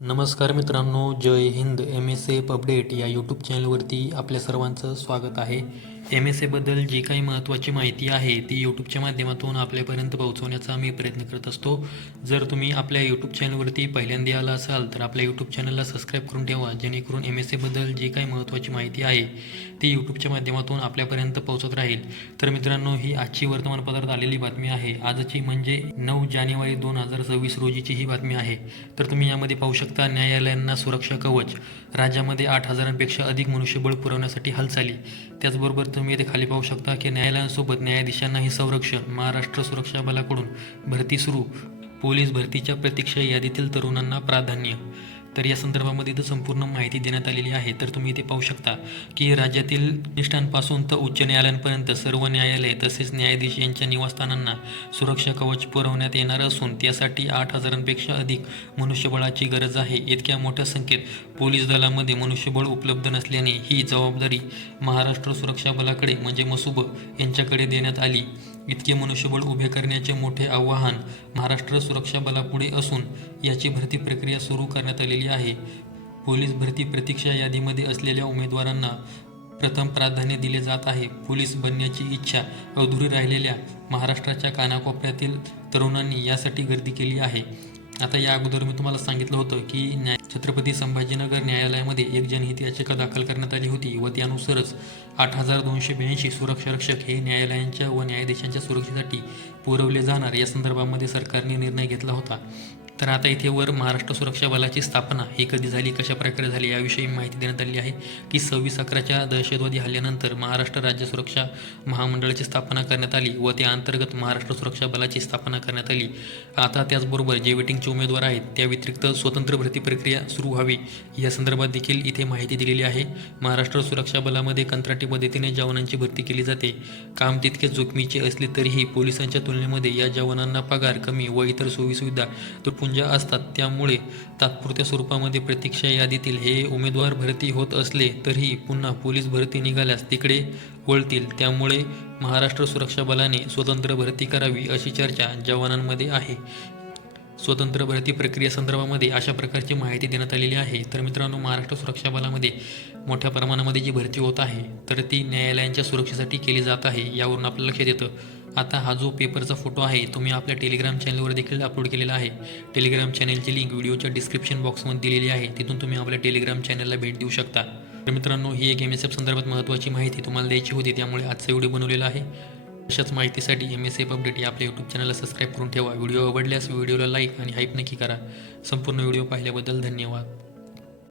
नमस्कार मित्रांनो, जय Hind. MSF update या यूट्यूब चॅनलवरती आपल्या सर्वांचं स्वागत आहे. MSFबद्दल जी काही महत्त्वाची माहिती आहे ती यूट्यूबच्या माध्यमातून आपल्यापर्यंत पोहोचवण्याचा मी प्रयत्न करत असतो. जर तुम्ही आपल्या यूट्यूब चॅनलवरती पहिल्यांदा आला असाल तर आपल्या यूट्यूब चॅनलला सबस्क्राईब करून ठेवा, जेणेकरून MSFबद्दल जी काही महत्त्वाची माहिती आहे ती यूट्यूबच्या माध्यमातून आपल्यापर्यंत पोहोचत राहील. तर मित्रांनो, ही आजची वर्तमानपत्रात आलेली बातमी आहे. आजची म्हणजे 9 जानेवारी 2026 रोजीची ही बातमी आहे. तर तुम्ही यामध्ये पाहू शकता, न्यायालयांना सुरक्षा कवच, राज्यामध्ये 8,000पेक्षा अधिक मनुष्यबळ पुरवण्यासाठी हालचाली. त्याचबरोबर तुम्ही येथे खाली पाहू शकता की न्यायालयांसोबत न्यायाधीशांनाही संरक्षण, महाराष्ट्र सुरक्षा बलाकडून भरती सुरू, पोलीस भरतीच्या प्रतीक्षा यादीतील तरुणांना प्राधान्य. तर या संदर्भामध्ये इथं संपूर्ण माहिती देण्यात आलेली आहे. तर तुम्ही इथे पाहू शकता की राज्यातील निष्ठांपासून तर उच्च न्यायालयांपर्यंत सर्व न्यायालये तसेच न्यायाधीश यांच्या निवासस्थानांना सुरक्षा कवच पुरवण्यात येणार असून त्यासाठी 8,000पेक्षा अधिक मनुष्यबळाची गरज आहे. इतक्या मोठ्या संख्येत पोलीस दलामध्ये मनुष्यबळ उपलब्ध नसल्याने ही जबाबदारी महाराष्ट्र सुरक्षा बलाकडे म्हणजे मसुब यांच्याकडे देण्यात आली. इतके मनुष्यबळ उभे करण्याचे मोठे आव्हान महाराष्ट्र सुरक्षा बलापुढे असून याची भरती प्रक्रिया सुरू करण्यात आलेली आहे. पोलीस भरती प्रतीक्षा यादीमध्ये असलेल्या उमेदवारांना प्रथम प्राधान्य दिले जात आहे. पोलीस बनण्याची इच्छा अधुरी राहिलेल्या महाराष्ट्राच्या कानाकोपऱ्यातील तरुणांनी यासाठी गर्दी केली आहे. आता या अगोदर मी तुम्हाला सांगितलं होतं की छत्रपती संभाजीनगर न्यायालयामध्ये एक जनहित याचिका दाखल करण्यात आली होती व त्यानुसारच 8,282 सुरक्षारक्षक हे न्यायालयांच्या व न्यायाधीशांच्या सुरक्षेसाठी पुरवले जाणार या संदर्भामध्ये सरकारने निर्णय घेतला होता. तर आता इथे वर महाराष्ट्र सुरक्षा बलाची स्थापना ही कधी झाली, कशा प्रकारे झाली याविषयी माहिती देण्यात आली आहे की 26/11च्या दहशतवादी हल्ल्यानंतर महाराष्ट्र राज्य सुरक्षा महामंडळाची स्थापना करण्यात आली व त्या अंतर्गत महाराष्ट्र सुरक्षा बलाची स्थापना करण्यात आली. आता त्याचबरोबर जे वेटिंगचे उमेदवार आहेत त्या व्यतिरिक्त स्वतंत्र भरती प्रक्रिया सुरू व्हावी या संदर्भात देखील इथे माहिती दिलेली आहे. महाराष्ट्र सुरक्षा बलामध्ये कंत्राटी पद्धतीने जवानांची भरती केली जाते. काम तितके जोखमीचे असले तरीही पोलिसांच्या तुलनेमध्ये या जवानांना पगार कमी व इतर सोयीसुविधा तुटपुंजा असतात. त्यामुळे तात्पुरत्या स्वरूपामध्ये प्रतीक्षा यादीतील हे उमेदवार भरती होत असले तरीही पुन्हा पोलीस भरती निघाल्यास तिकडे वळतील. त्यामुळे महाराष्ट्र सुरक्षा बलाने स्वतंत्र भरती करावी अशी चर्चा जवानांमध्ये आहे. स्वतंत्र भरती प्रक्रिया संदर्भामध्ये अशा प्रकारची माहिती देण्यात आलेली आहे. तर मित्रांनो, महाराष्ट्र सुरक्षा बलामध्ये मोठ्या प्रमाणामध्ये जी भरती होत आहे तर ती न्यायालयांच्या सुरक्षेसाठी केली जात आहे. यावरून आपल्या लक्षात येतं. आता हा जो पेपरचा फोटो आहे तो मी आपल्या टेलिग्राम चॅनलवर देखील अपलोड केलेला आहे. टेलिग्राम चॅनलची लिंक व्हिडिओच्या डिस्क्रिप्शन बॉक्समध्ये दिलेली आहे. तिथून तुम्ही आपल्या टेलिग्राम चॅनलला भेट देऊ शकता. तर मित्रांनो, ही एक MSF संदर्भात महत्त्वाची माहिती तुम्हाला द्यायची होती, त्यामुळे आजचा व्हिडिओ बनवलेला आहे. अशाच माहितीसाठी MSF अपडेट या आपल्या यूट्यूब चॅनलला सबस्क्राईब करून ठेवा. व्हिडिओ आवडल्यास व्हिडिओला लाईक आणि हाईप नक्की करा. संपूर्ण व्हिडिओ पाहिल्याबद्दल धन्यवाद.